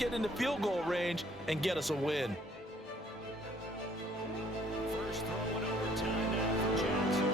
get into field goal range and get us a win. First throw in overtime now for Jackson.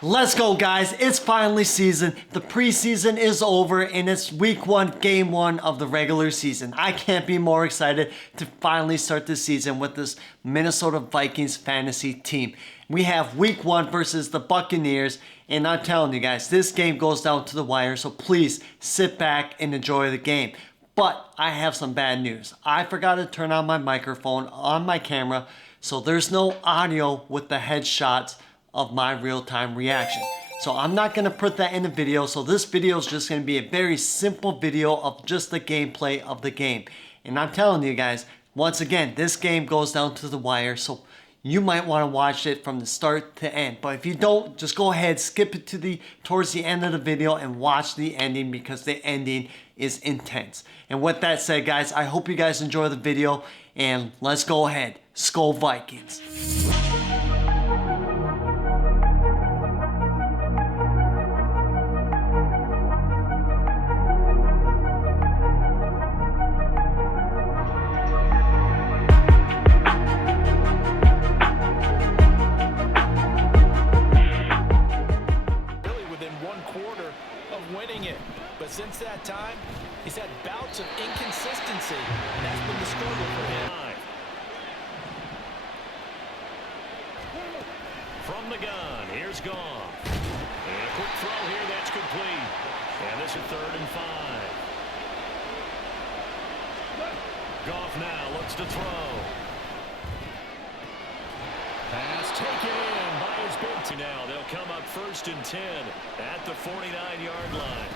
Let's go, guys. It's finally season. The preseason is over and it's week 1, game 1 of the regular season. I can't be more excited to finally start the season with this Minnesota Vikings fantasy team. We have week 1 versus the Buccaneers, and I'm telling you guys, this game goes down to the wire, so please sit back and enjoy the game. But I have some bad news. I forgot to turn on my microphone on my camera, so there's no audio with the headshots of my real-time reaction. So I'm not going to put that in the video, so this video is just going to be a very simple video of just the gameplay of the game. And I'm telling you guys, once again, this game goes down to the wire, so you might want to watch it from the start to end. But if you don't, just go ahead, skip it to towards the end of the video and watch the ending, because the ending is intense. And with that said, guys, I hope you guys enjoy the video, and let's go ahead. Skol Vikings. But since that time, he's had bouts of inconsistency, and that's been the struggle for him. From the gun, here's Goff. And a quick throw here, that's complete. And this is 3rd and 5. Goff now looks to throw. Pass taken in by his big team. Now they'll come up 1st and 10 at the 49-yard line.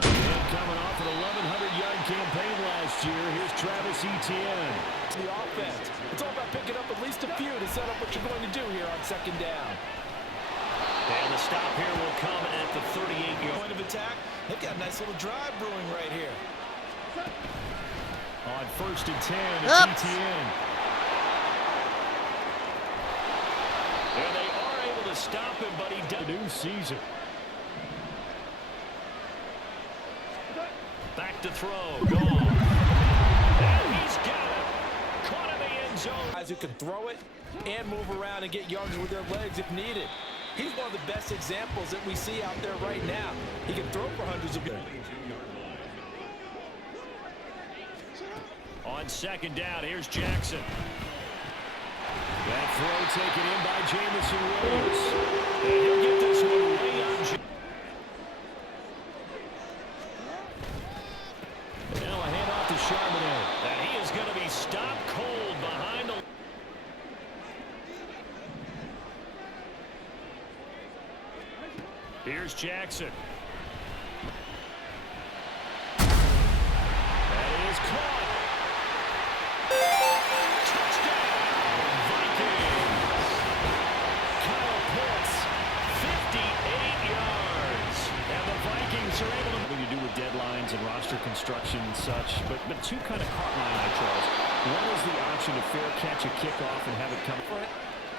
And coming off an 1,100-yard campaign last year, here's Travis Etienne. The offense. It's all about picking up at least a few to set up what you're going to do here on 2nd down. And the stop here will come at the 38-yard point of attack. They've got a nice little drive brewing right here. On 1st and 10, it's Etienne. And they are able to stop him, but he does. New season. Back to throw. Gone. And he's got it. Caught in the end zone. Guys who can throw it and move around and get yards with their legs if needed. He's one of the best examples that we see out there right now. He can throw for hundreds of yards. On 2nd down, here's Jackson. That throw taken in by Jamison Williams. And he'll get this one way on. Now a handoff to Charbonnet. And he is going to be stopped cold behind the... Here's Jackson. That is caught. Touchdown, Vikings. Kyle Pitts, 58 yards. And the Vikings are able to... What do you do with deadlines and roster construction and such? But two kind of caught my eye, Charles. One is the option to fair catch a kickoff and have it come...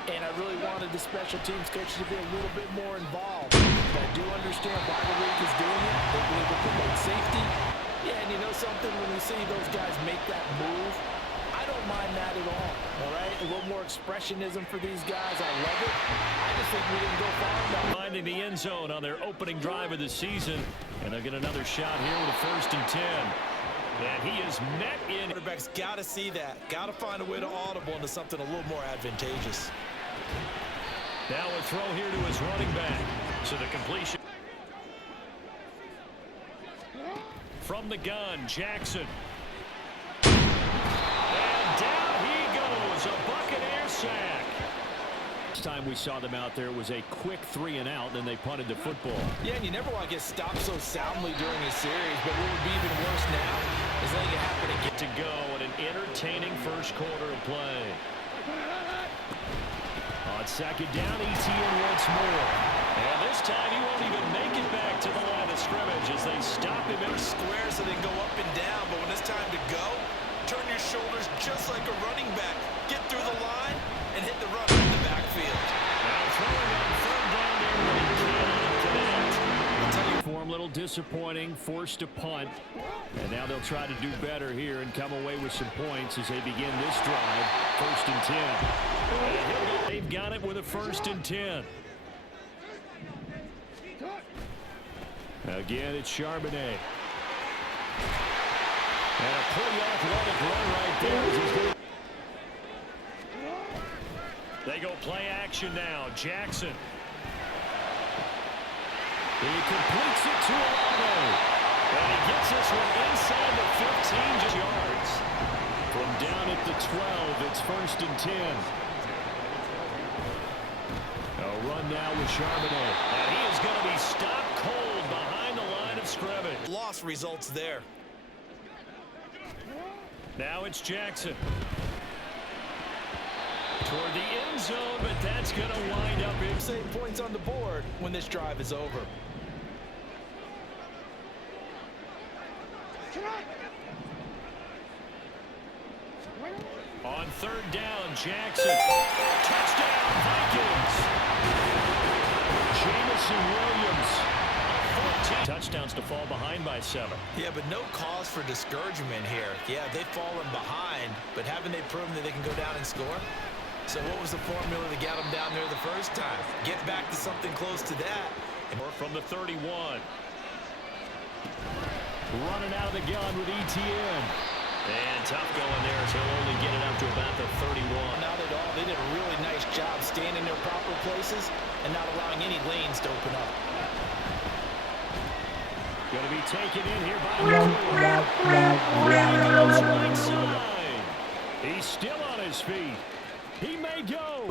And I really wanted the special teams coaches to be a little bit more involved. But I do understand why the league is doing it. They believe it promotes safety. Yeah, and you know something? When we see those guys make that move, I don't mind that at all right? A little more expressionism for these guys. I love it. I just think we didn't go far enough. Finding the end zone on their opening drive of the season. And they'll get another shot here with a 1st and 10. And he is met in. Quarterback's got to see that. Got to find a way to audible into something a little more advantageous. Now a throw here to his running back. So the completion. From the gun, Jackson. And down he goes. A Buccaneer sack. Last time we saw them out there was a quick 3 and out, then they punted the football. Yeah, and you never want to get stopped so soundly during a series, but what would be even worse now is letting it happen again. To go in an entertaining first quarter of play. On 2nd down, Etienne once more. And this time he won't even make it back to the line of scrimmage as they stop him in square so they go up and down, but when it's time to go, turn your shoulders just like a running back. Get through the line and hit the runner in the backfield. Now throwing on 3rd down there, but he cannot connect. I'll tell you, For for him, a little disappointing, forced to punt. And now they'll try to do better here and come away with some points as they begin this drive. 1st and 10. They've got it with a 1st and 10. Again, it's Charbonnet. And a pretty athletic run right there. They go play action now. Jackson. He completes it to Ardie. And he gets this one inside the 15 yards. From down at the 12, it's 1st and 10. A run now with Charbonnet. And he is going to be stopped cold behind the line of scrimmage. Lost results there. Now it's Jackson. Toward the end zone, but that's going to wind up in. Save points on the board when this drive is over. On 3rd down, Jackson. Touchdown, Vikings. Jamison Williams. 14 touchdowns to fall behind by 7. Yeah, but no cause for discouragement here. Yeah, they've fallen behind, but haven't they proven that they can go down and score? So what was the formula to get them down there the first time? Get back to something close to that. Or from the 31. Running out of the gun with ETN. And tough going there, so he'll only get it up to about the 31. Not at all. They did a really nice job staying in their proper places and not allowing any lanes to open up. Going to be taken in here by the right side. He's still on his feet. He may go.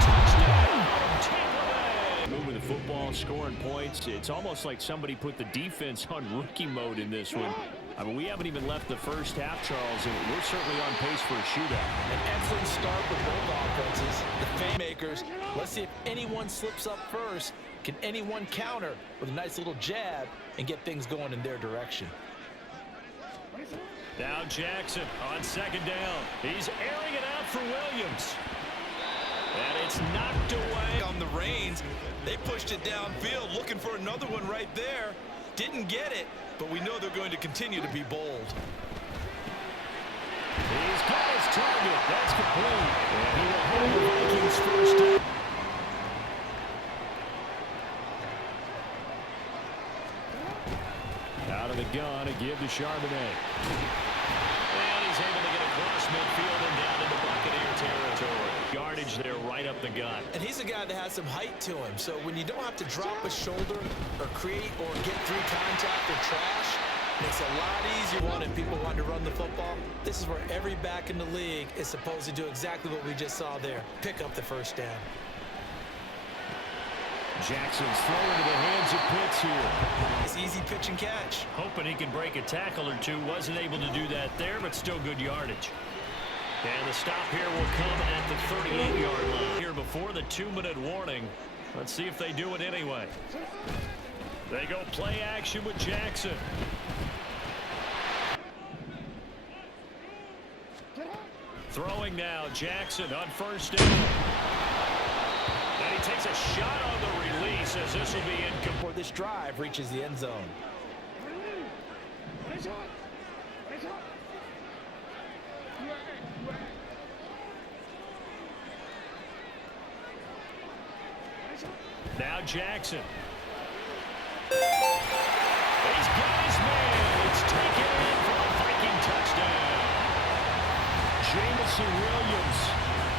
Touchdown, Tampa Bay. Moving the football, scoring points. It's almost like somebody put the defense on rookie mode in this one. I mean, we haven't even left the first half, Charles, and we're certainly on pace for a shootout. An excellent start with both offenses. The Faymakers, let's see if anyone slips up first. Can anyone counter with a nice little jab and get things going in their direction? Now Jackson on 2nd down. He's airing it out for Williams. And it's knocked away. On the reins, they pushed it downfield, looking for another one right there. Didn't get it, but we know they're going to continue to be bold. He's got his target. That's complete. And he will hold the Vikings first down. Out of the gun, a give to Charbonnet. And he's able to get across midfield and down into Buccaneer territory. Yardage there right up the gut. And he's a guy that has some height to him, so when you don't have to drop a shoulder or create or get through contact or trash, it makes it a lot easier if people want to run the football. This is where every back in the league is supposed to do exactly what we just saw there. Pick up the first down. Jackson's throwing to the hands of Pitts here. It's easy pitch and catch. Hoping he can break a tackle or two. Wasn't able to do that there, but still good yardage. And the stop here will come at the 38-yard line. Here before the 2-minute warning. Let's see if they do it anyway. They go play action with Jackson. Throwing now, Jackson on 1st down. And he takes a shot on the release as this will be incomplete. Before this drive reaches the end zone. Now Jackson. He's got his man. It's taken in for a Viking touchdown. Jamison Williams.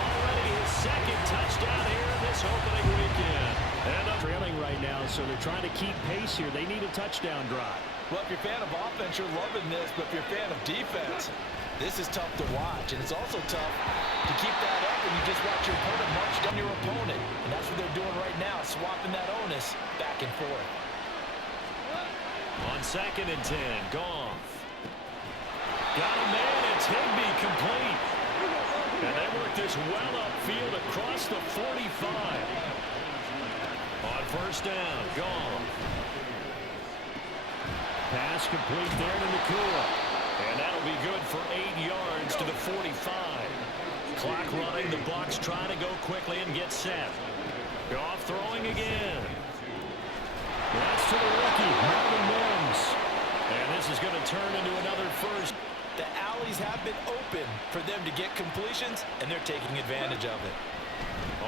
Already his 2nd touchdown here this opening weekend. And they're trailing right now, so they're trying to keep pace here. They need a touchdown drive. Well, if you're a fan of offense, you're loving this, but if you're a fan of defense, this is tough to watch, and it's also tough to keep that up when you just watch your opponent march down your opponent. And that's what they're doing right now, swapping that onus back and forth. On 2nd and 10, Goff. Got a man, it's Higbee complete. And they work this well upfield across the 45. On 1st down, Goff. Pass complete there to Nakua. And that'll be good for 8 yards to the 45. Clock running, the BUCS trying to go quickly and get set. Goff throwing again. That's to the rookie, Marvin Mims. And this is going to turn into another first. The alleys have been open for them to get completions, and they're taking advantage of it.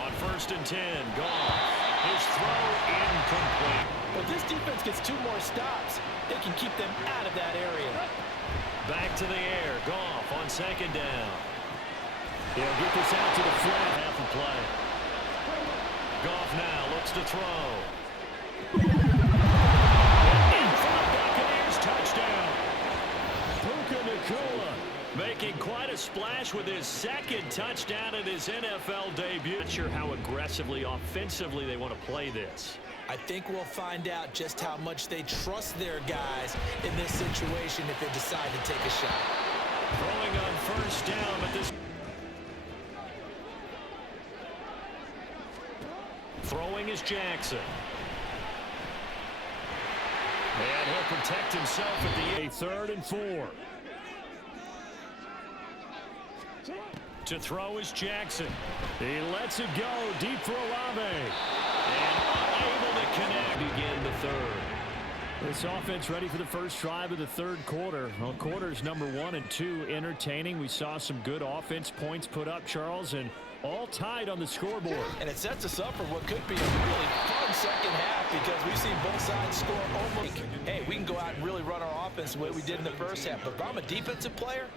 On 1st and 10, Goff. His throw incomplete. But this defense gets 2 more stops. They can keep them out of that area. Back to the air. Goff on 2nd down. He'll get this out to the flat half a play. Goff now looks to throw. In for the Buccaneers touchdown. Puka Nacua making quite a splash with his 2nd touchdown in his NFL debut. Not sure how aggressively, offensively they want to play this. I think we'll find out just how much they trust their guys in this situation if they decide to take a shot. Throwing on 1st down, but this... Throwing is Jackson. And he'll protect himself at the 3rd and 4. To throw is Jackson. He lets it go deep for Olave. And unable to connect. Begin the 3rd. This offense ready for the first drive of the 3rd quarter. Well, quarters number 1 and 2 entertaining. We saw some good offense points put up, Charles, and all tied on the scoreboard. And it sets us up for what could be a really fun 2nd half because we've seen both sides score almost. Hey, we can go out and really run our offense the way we did in the 1st half. But if I'm a defensive player,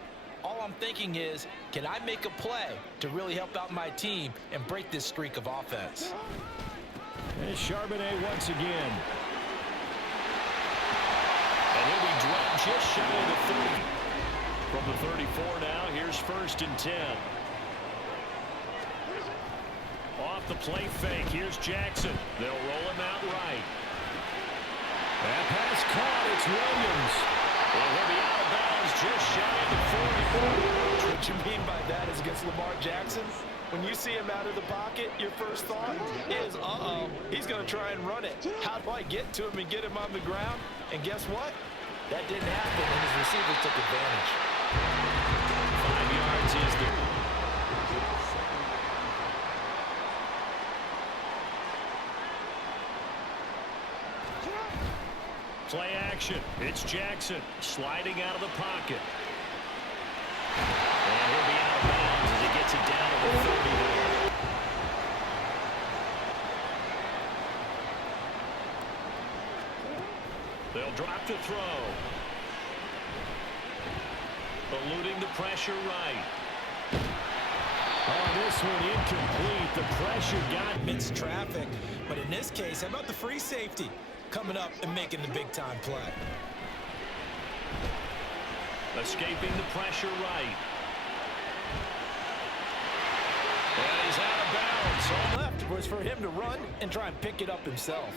all I'm thinking is, can I make a play to really help out my team and break this streak of offense? And Charbonnet once again. And he'll be dropped just shy of the 30. From the 34 now, here's 1st and 10. Off the play fake, here's Jackson. They'll roll him out right. That pass caught, it's Williams. And he'll be out of bounds just shy of the 40. What you mean by that is against Lamar Jackson? When you see him out of the pocket, your first thought is, he's going to try and run it. How do I get to him and get him on the ground? And guess what? That didn't happen, and his receiver took advantage. 5 yards is the... Play action. It's Jackson sliding out of the pocket. And he'll be out of bounds as he gets it down to the 30 there. They'll drop to throw. Eluding the pressure right. Oh, this one incomplete. The pressure got Mixed traffic. But in this case, how about the free safety coming up and making the big-time play? escaping the pressure right. And he's out of bounds. All left was for him to run and try and pick it up himself.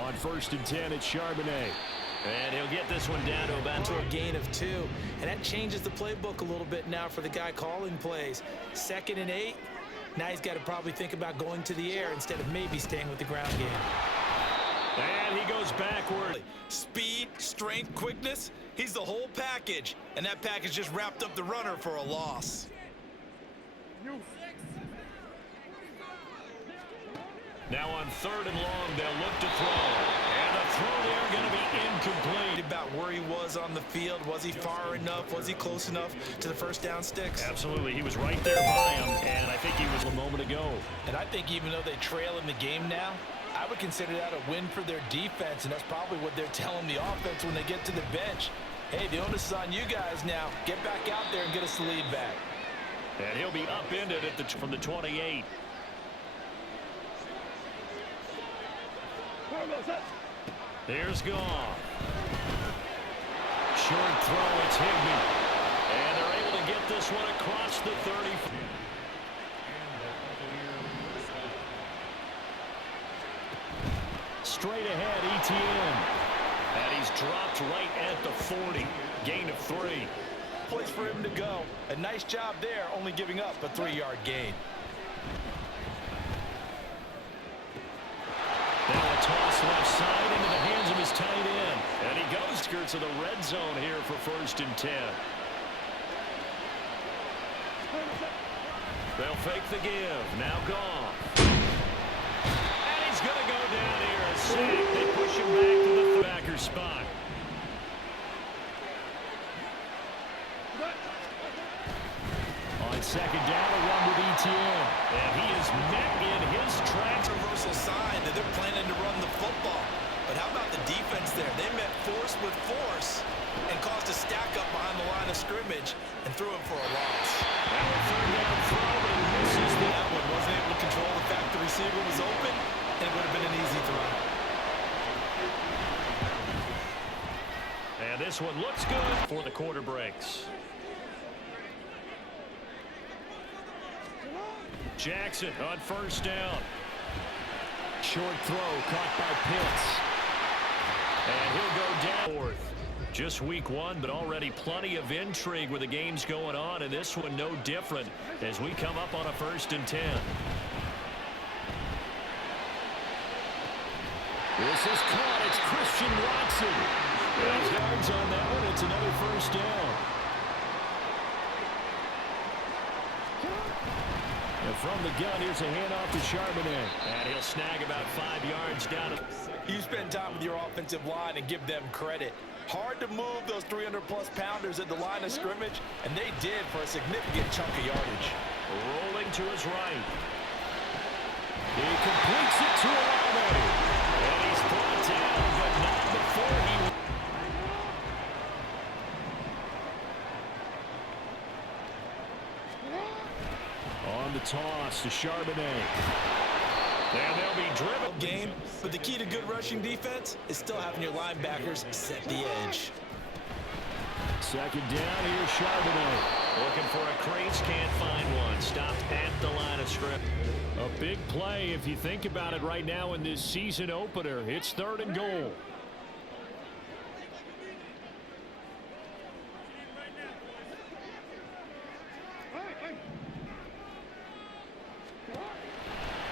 On 1st and 10, it's Charbonnet. And he'll get this one down to about to a gain of 2. And that changes the playbook a little bit now for the guy calling plays. 2nd and 8. Now he's got to probably think about going to the air instead of maybe staying with the ground game. And he goes backward. Speed, strength, quickness. He's the whole package. And that package just wrapped up the runner for a loss. Now on 3rd and long, they'll look to throw. And the throw there going to be incomplete. About where he was on the field. Was he far enough? Was he close enough to the first down sticks? Absolutely. He was right there by him. And I think he was a moment ago. And I think even though they trail in the game now, I would consider that a win for their defense. And that's probably what they're telling the offense when they get to the bench. Hey, the onus is on you guys now. Get back out there and get us the lead back. And he'll be upended at from the 28. Here's Goff. Short throw, it's Higbee. And they're able to get this one across the 30. Straight ahead, ETN. And he's dropped right at the 40. Gain of 3. Place for him to go. A nice job there, only giving up a 3-yard gain. Now a toss left side into the hands of his tight end. And he goes skirts of the red zone here for 1st and 10. They'll fake the give. Now Goff. And he's going to go down sack. They push him back to the backer spot. On second down, a run with ETN. And he is met in his tracks. Reversal sign that they're planning to run the football. But how about the defense there? They met force with force and caused a stack up behind the line of scrimmage and threw him for a loss. Now a third down throw, but he misses the That one wasn't able to control the fact the receiver was open, and it would have been an easy throw. And this one looks good for the quarter breaks. Jackson on first down. Short throw caught by Pitts. And he'll go down fourth. Just week one, but already plenty of intrigue with the games going on, and this one no different as we come up on a 1st and 10. This is caught. It's Christian Watson. There's yards on that one. It's another first down. And from the gun, here's a handoff to Charbonnet. And he'll snag about 5 yards down. You spend time with your offensive line and give them credit. Hard to move those 300-plus pounders at the line of scrimmage, and they did for a significant chunk of yardage. Rolling to his right. He completes it to Ardie. And he's brought down, but not before he... On the toss to Charbonnet. And they'll be driven. Game, but the key to good rushing defense is still having your linebackers set the edge. Second down, here's Charbonnet. Looking for a crease, can't find one. Stopped at the line of scrimmage. A big play if you think about it right now in this season opener. It's 3rd and goal.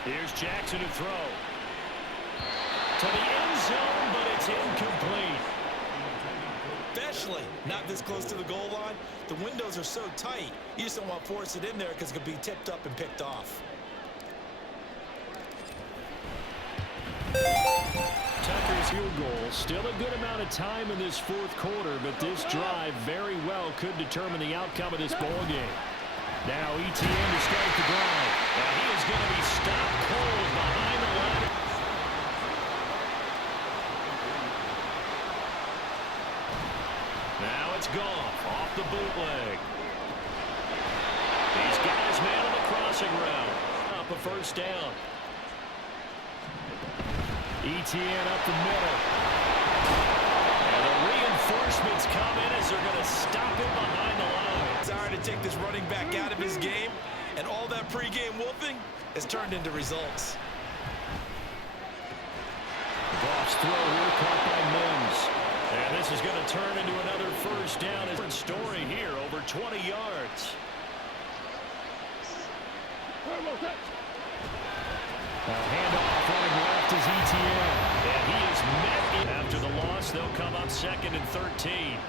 Here's Jackson to throw. To the end zone, but it's incomplete. Especially not this close to the goal line. The windows are so tight, you just don't want to force it in there because it could be tipped up and picked off. Tucker's field goal. Still a good amount of time in this 4th quarter, but this drive very well could determine the outcome of this ball game. Now ETN to start the drive. And he is going to be stopped cold behind the line. Now it's Goff off the bootleg. He's got his man on the crossing route. Up a first down. ETN up the middle. And the reinforcements come in as they're going to stop him behind the line. Desire to take this running back out of his game, and all that pregame wolfing has turned into results. Goff's throw here caught by Mims. And this is going to turn into another first down. Different story here, over 20 yards. A handoff running left is ETN. And he is met. After the loss, they'll come up 2nd and 13.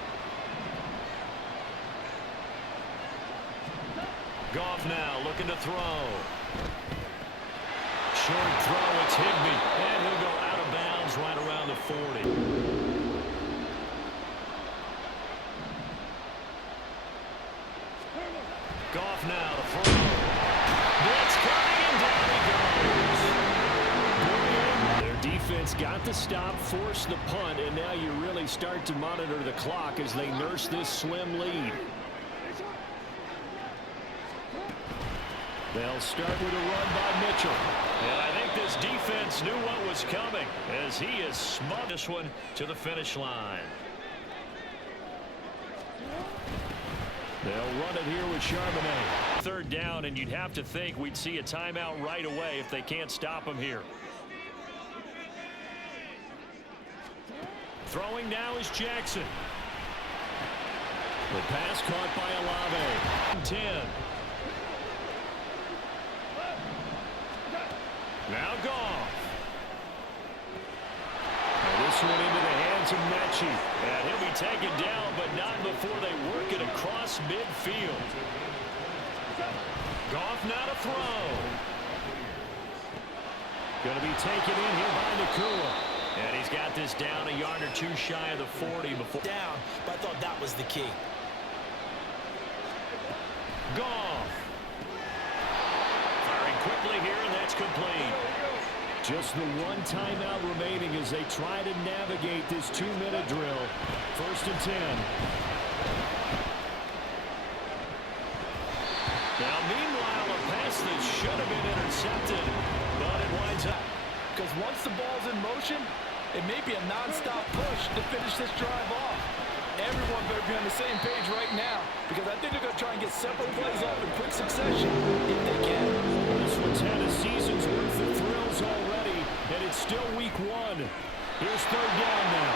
Goff now looking to throw. Short throw, it's Higbee. And he'll go out of bounds right around the 40. Goff now to throw. Blitz coming and down he goes. Their defense got the stop, forced the punt, and now you really start to monitor the clock as they nurse this slim lead. They'll start with a run by Mitchell. And I think this defense knew what was coming as he has smothered this one to the finish line. They'll run it here with Charbonnet. 3rd down, and you'd have to think we'd see a timeout right away if they can't stop him here. Throwing now is Jackson. The pass caught by Olave. 10. Now Goff. Now this one into the hands of Mechie. And he'll be taken down, but not before they work it across midfield. Goff now to throw. Going to be taken in here by Nakua. And he's got this down a yard or two shy of the 40 before. Down, but I thought that was the key. Goff. Firing quickly here, and that's complete. Just the one timeout remaining as they try to navigate this 2-minute drill. 1st and 10. Now, meanwhile, a pass that should have been intercepted, but it winds up. Because once the ball's in motion, it may be a non-stop push to finish this drive off. Everyone better be on the same page right now, because I think they're going to try and get several plays off in quick succession if they can. This one's had a season's worth of thrills already, and it's still week 1. Here's 3rd down now,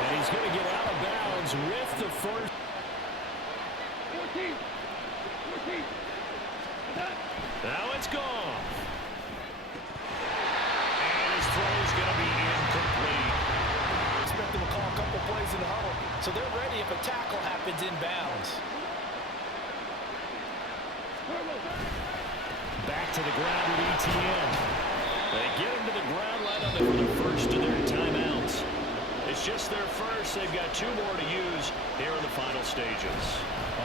and he's going to get out of bounds with the first. 14. Now it's gone. And his throw's going to be incomplete. Expect them to call a couple plays in the huddle, so they're ready if a tackle happens inbounds. Back to the ground with ETN. They get him to the ground right on the first of their timeouts. It's just their first. They've got 2 more to use here in the final stages.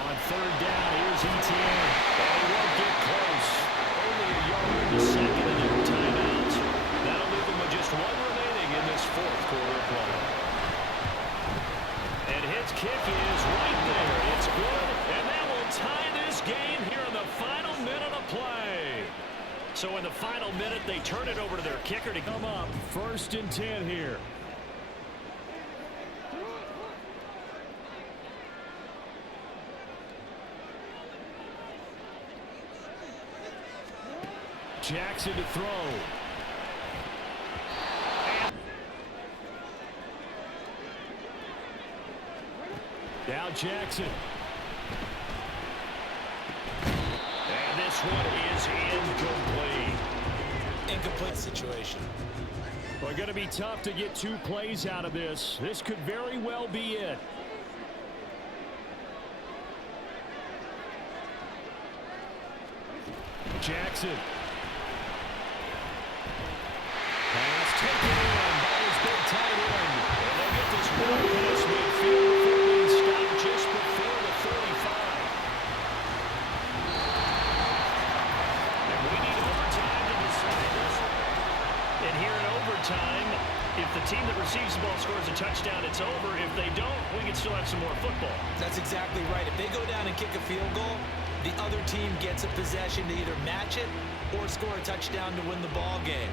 On 3rd down, here's ETN. And he won't get close. Only a yard to second of their timeouts. That'll leave them with just 1 remaining in this 4th quarter of play. And his kick is right there. It's good, and that will tie this game here in the final minute of play. So in the final minute, they turn it over to their kicker to come up. 1st and 10 here. Jackson to throw. Now Jackson. And this one is incomplete. Incomplete situation. Well, going to be tough to get 2 plays out of this. This could very well be it. Jackson. Pass taken in by his big tight end. And they get this one pass midfield before being stopped just before the 35. And we need overtime to decide this. And here in overtime, if the team that receives the ball scores a touchdown, it's over. If they don't, we can still have some more football. That's exactly right. If they go down and kick a field goal, the other team gets a possession to either match it or score a touchdown to win the ball game.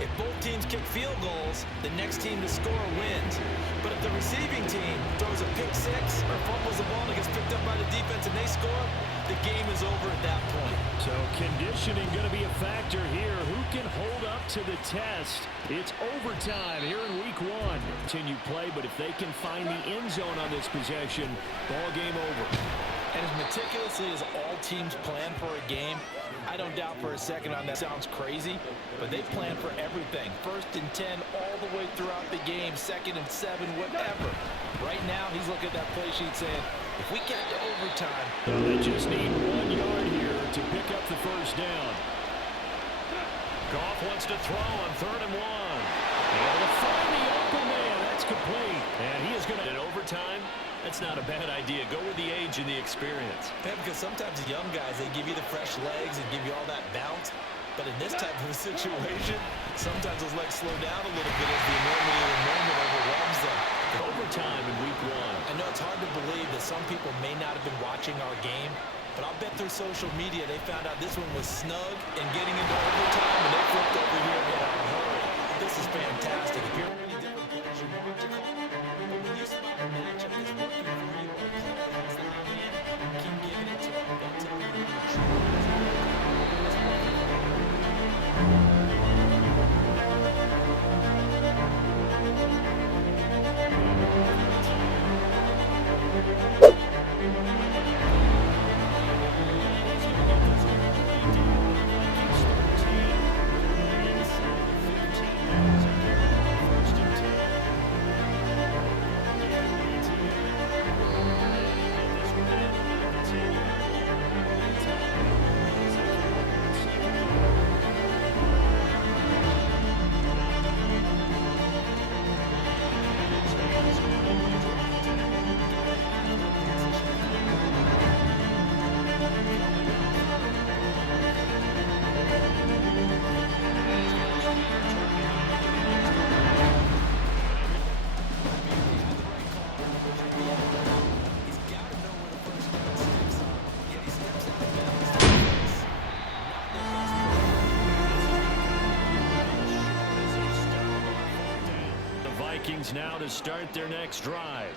If both teams kick field goals, the next team to score wins. But if the receiving team throws a pick 6 or fumbles the ball and it gets picked up by the defense and they score, the game is over at that point. So conditioning going to be a factor here. Who can hold up to the test? It's overtime here in week 1. Continue play, but if they can find the end zone on this possession, ball game over. And as meticulously as all teams plan for a game, I don't doubt for a second on that. Sounds crazy, but they plan for everything. 1st and 10 all the way throughout the game, 2nd and 7, whatever. Right now, he's looking at that play sheet saying, if we get to overtime. Well, they just need 1 yard here to pick up the first down. Goff wants to throw on 3rd and 1. And to find the open man, that's complete. And he is going to, in overtime, that's not a bad idea. Go with the age and the experience. Yeah, because sometimes the young guys, they give you the fresh legs and give you all that bounce. But in this type of a situation, sometimes those legs slow down a little bit as the enormity of the moment overwhelms them. Overtime in week 1. I know it's hard to believe that some people may not have been watching our game, but I'll bet through social media they found out this one was snug and getting into overtime, and they flipped over here and got a hurry. This is fantastic. If you're in any different position, you want to call it. But when you spot a matchup that's working for you, or that's the hand, keep giving it to them. Don't tell them you're the truth. First Vikings now to start their next drive.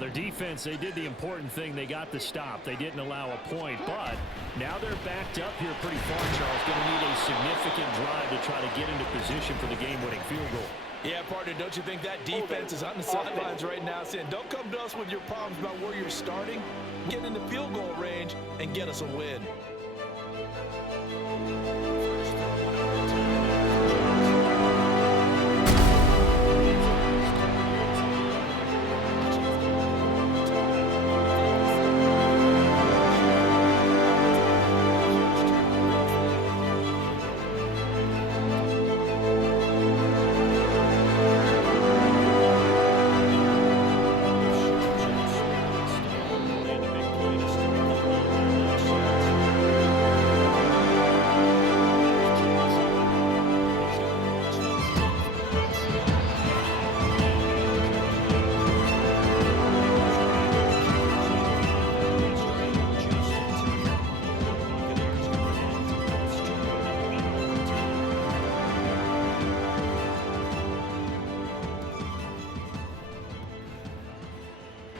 Their defense, they did the important thing. They got the stop. They didn't allow a point, but now they're backed up here pretty far, Charles. Going to need a significant drive to try to get into position for the game-winning field goal. Yeah, partner, don't you think that defense is on the sidelines right now saying, don't come to us with your problems about where you're starting. Get in the field goal range and get us a win.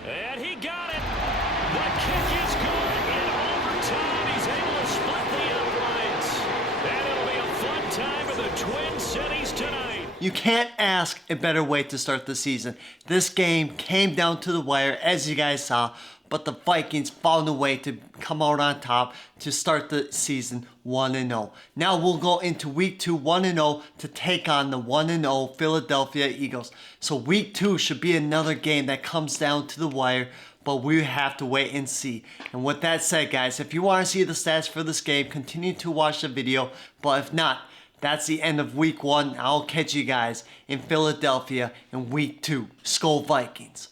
And he got it. The kick is good in overtime. He's able to split the uprights. And it'll be a fun time for the Twin Cities tonight. You can't ask a better way to start the season. This game came down to the wire, as you guys saw, but the Vikings found a way to come out on top to start the season 1-0. Now we'll go into week 2 1-0 to take on the 1-0 Philadelphia Eagles. So week 2 should be another game that comes down to the wire, but we have to wait and see. And with that said, guys, if you want to see the stats for this game, continue to watch the video. But if not, that's the end of week 1. I'll catch you guys in Philadelphia in week 2. Skol Vikings.